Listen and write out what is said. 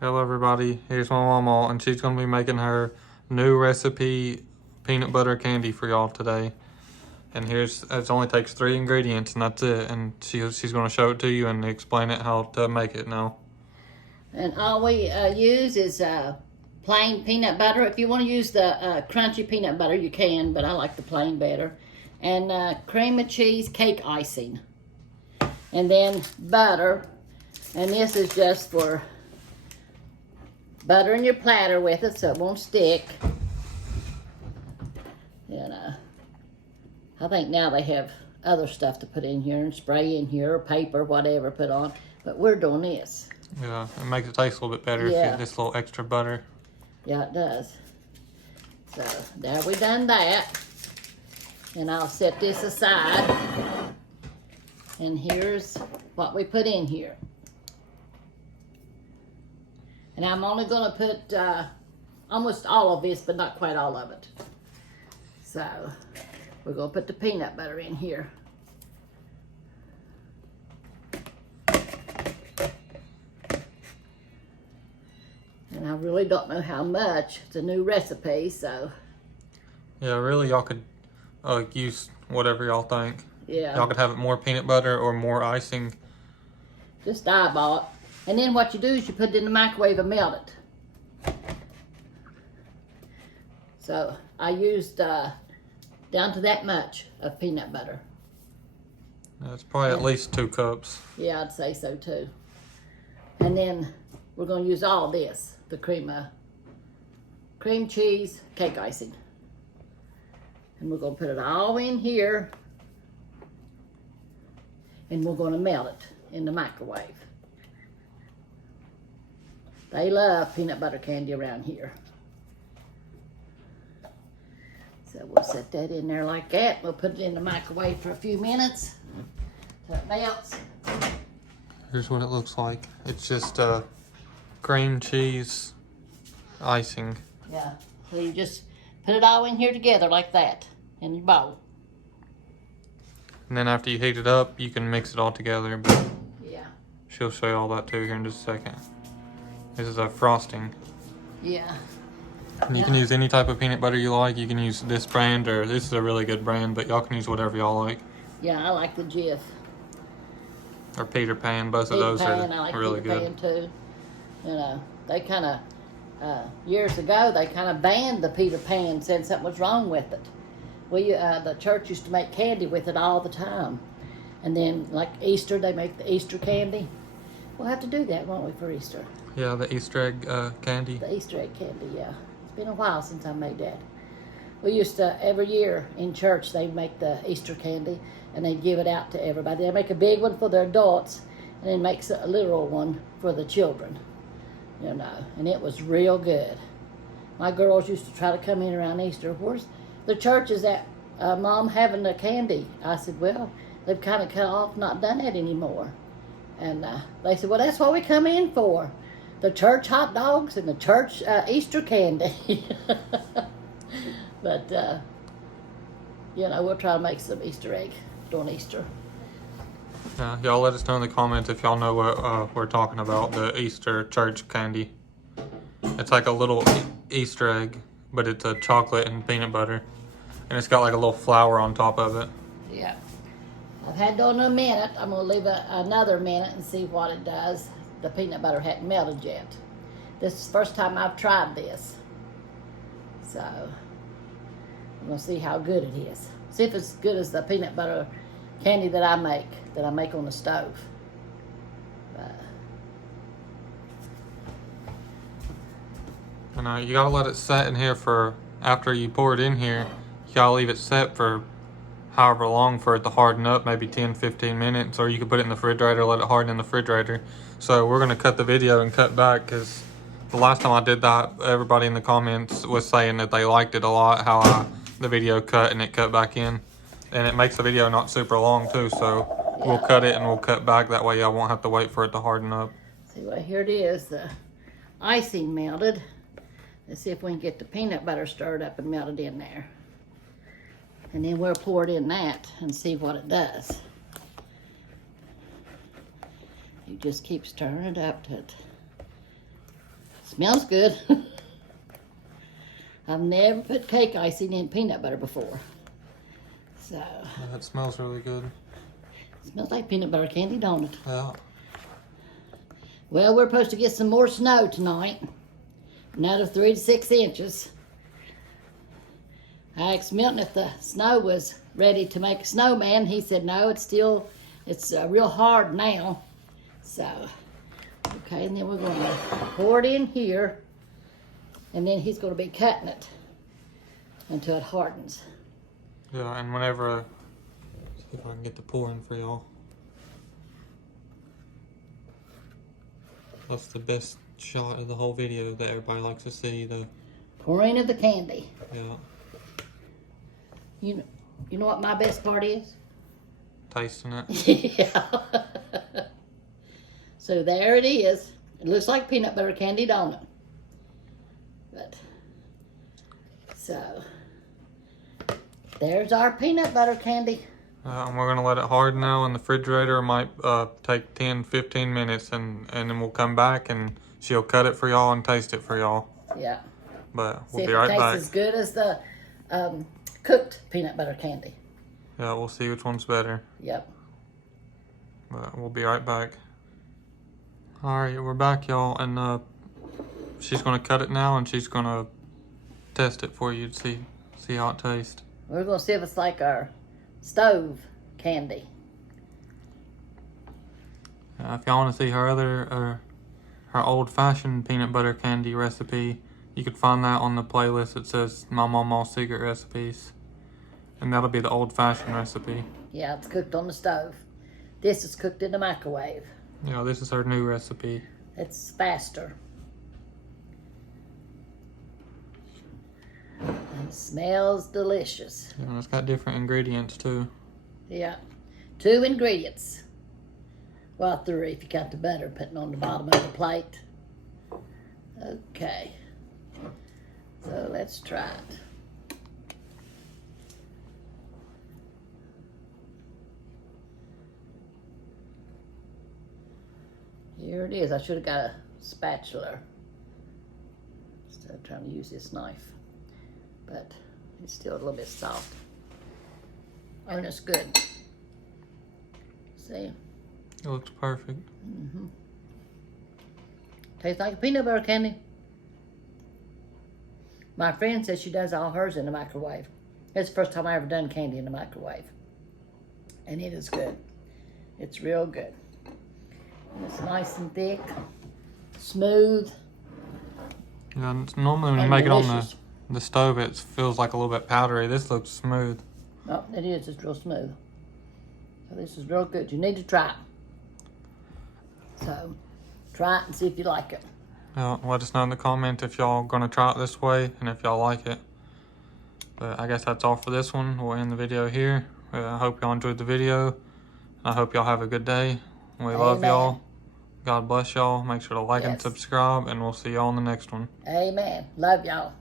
Hello everybody, here's my mama and she's going to be making her new recipe peanut butter candy for y'all today. And it only takes 3 ingredients and that's it. And she's going to show it to you and explain it how to make it now. And all we use is plain peanut butter. If you want to use the crunchy peanut butter, you can, but I like the plain better. And cream of cheese cake icing. And then butter. And this is just for buttering your platter with it so it won't stick. And I think now they have other stuff to put in here and spray in here or paper, whatever, put on. But we're doing this. Yeah, it makes it taste a little bit better if you get this little extra butter. Yeah, it does. So now we done that. And I'll set this aside. And here's what we put in here. And I'm only going to put almost all of this, but not quite all of it. So we're going to put the peanut butter in here. And I really don't know how much. It's a new recipe, so. Yeah, really y'all could use whatever y'all think. Yeah. Y'all could have it more peanut butter or more icing. Just eyeball it. And then what you do is you put it in the microwave and melt it. So I used down to that much of peanut butter. It's probably at least 2 cups. Yeah, I'd say so too. And then we're going to use all this, the cream cheese cake icing. And we're going to put it all in here. And we're going to melt it in the microwave. They love peanut butter candy around here. So we'll set that in there like that. We'll put it in the microwave for a few minutes till it melts. Here's what it looks like. It's just cream cheese icing. Yeah, so you just put it all in here together like that in your bowl. And then after you heat it up, you can mix it all together. But yeah, she'll show you all that too here in just a second. This is a frosting. Yeah. And you can use any type of peanut butter you like. You can use this brand, or this is a really good brand, but y'all can use whatever y'all like. Yeah, I like the Jif. Or Peter Pan, both of those are really good. I like Peter Pan too. You know, they kind of, years ago, they kind of banned the Peter Pan, said something was wrong with it. The church used to make candy with it all the time. And then, like Easter, they make the Easter candy. We'll have to do that, won't we, for Easter? Yeah, the Easter egg candy. The Easter egg candy, yeah. It's been a while since I made that. We used to, every year in church, they'd make the Easter candy, and they'd give it out to everybody. They'd make a big one for the adults, and then make a little one for the children, you know. And it was real good. My girls used to try to come in around Easter. Where's the church is at, Mom, having the candy? I said, well, they've kind of cut off, not done that anymore. And they said, well, that's what we come in for. The church hot dogs and the church Easter candy. But, you know, we'll try to make some Easter egg during Easter. Yeah, y'all let us know in the comments if y'all know what we're talking about, the Easter church candy. It's like a little Easter egg, but it's a chocolate and peanut butter. And it's got like a little flour on top of it. Yeah. I've had it on a minute. I'm going to leave it another minute and see what it does. The peanut butter hadn't melted yet. This is the first time I've tried this. So, I'm going to see how good it is. See if it's as good as the peanut butter candy that I make on the stove. And you gotta let it set in here for, after you pour it in here, you gotta leave it set for however long for it to harden up, maybe 10-15 minutes, or you can put it in the refrigerator, let it harden in the refrigerator. So we're gonna cut the video and cut back, because the last time I did that, everybody in the comments was saying that they liked it a lot, how the video cut and it cut back in. And it makes the video not super long too, so we'll cut it and we'll cut back, that way y'all won't have to wait for it to harden up. See, well, here it is, the icing melted. Let's see if we can get the peanut butter stirred up and melted in there. And then we'll pour it in that and see what it does. You just keep stirring it up to it. Smells good. I've never put cake icing in peanut butter before. So. Yeah, it smells really good. It smells like peanut butter candy, don't it? Yeah. Well, we're supposed to get some more snow tonight. Another 3 to 6 inches. I asked Milton if the snow was ready to make a snowman. He said no, it's real hard now. So, okay, and then we're going to pour it in here. And then he's going to be cutting it until it hardens. Yeah, and whenever, see if I can get the pouring for y'all. That's the best shot of the whole video that everybody likes to see, though. Pouring of the candy. Yeah. You know what my best part is? Tasting it. Yeah. So there it is. It looks like peanut butter candy, don't it? But, so, there's our peanut butter candy. And we're gonna let it harden now in the refrigerator. It might take 10-15 minutes, and then we'll come back and she'll cut it for y'all and taste it for y'all. Yeah. But we'll See be if right it tastes back. as good as the cooked peanut butter candy. Yeah, we'll see which one's better. Yep. But we'll be right back. Alright, we're back, y'all, and she's gonna cut it now and she's gonna test it for you to see how it tastes. We're gonna see if it's like our stove candy. If y'all want to see her other, her old-fashioned peanut butter candy recipe, you can find that on the playlist. It says My Mama's Secret Recipes, and that'll be the old-fashioned recipe. Yeah, it's cooked on the stove. This is cooked in the microwave. Yeah, this is her new recipe. It's faster. And it smells delicious. Yeah, it's got different ingredients too. Yeah. 2 ingredients. Well, 3 if you got the butter putting on the bottom of the plate. Okay. So let's try it. Here it is. I should have got a spatula instead of trying to use this knife. But it's still a little bit soft. Oh, and it's good. See? It looks perfect. Mm-hmm. Tastes like a peanut butter candy. My friend says she does all hers in the microwave. It's the first time I ever done candy in the microwave. And it is good. It's real good. And it's nice and thick, smooth. Yeah, and normally when you And make delicious. it on the stove, it feels like a little bit powdery. This looks smooth. Oh, it is. It's real smooth. So this is real good. You need to try it. So try it and see if you like it. Let us know in the comments if y'all gonna try it this way and if y'all like it. But I guess that's all for this one. We'll end the video here. I hope y'all enjoyed the video. I hope y'all have a good day. We love Amen. y'all. God bless y'all. Make sure to like and Yes. subscribe, and we'll see y'all on the next one. Amen. Love y'all.